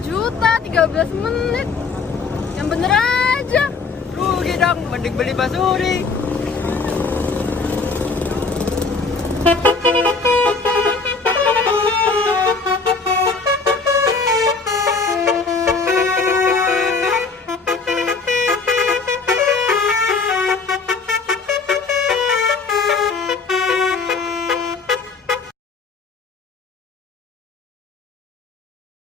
juta 13 menit. Yang bener aja. Rugi dong, mending beli basuri.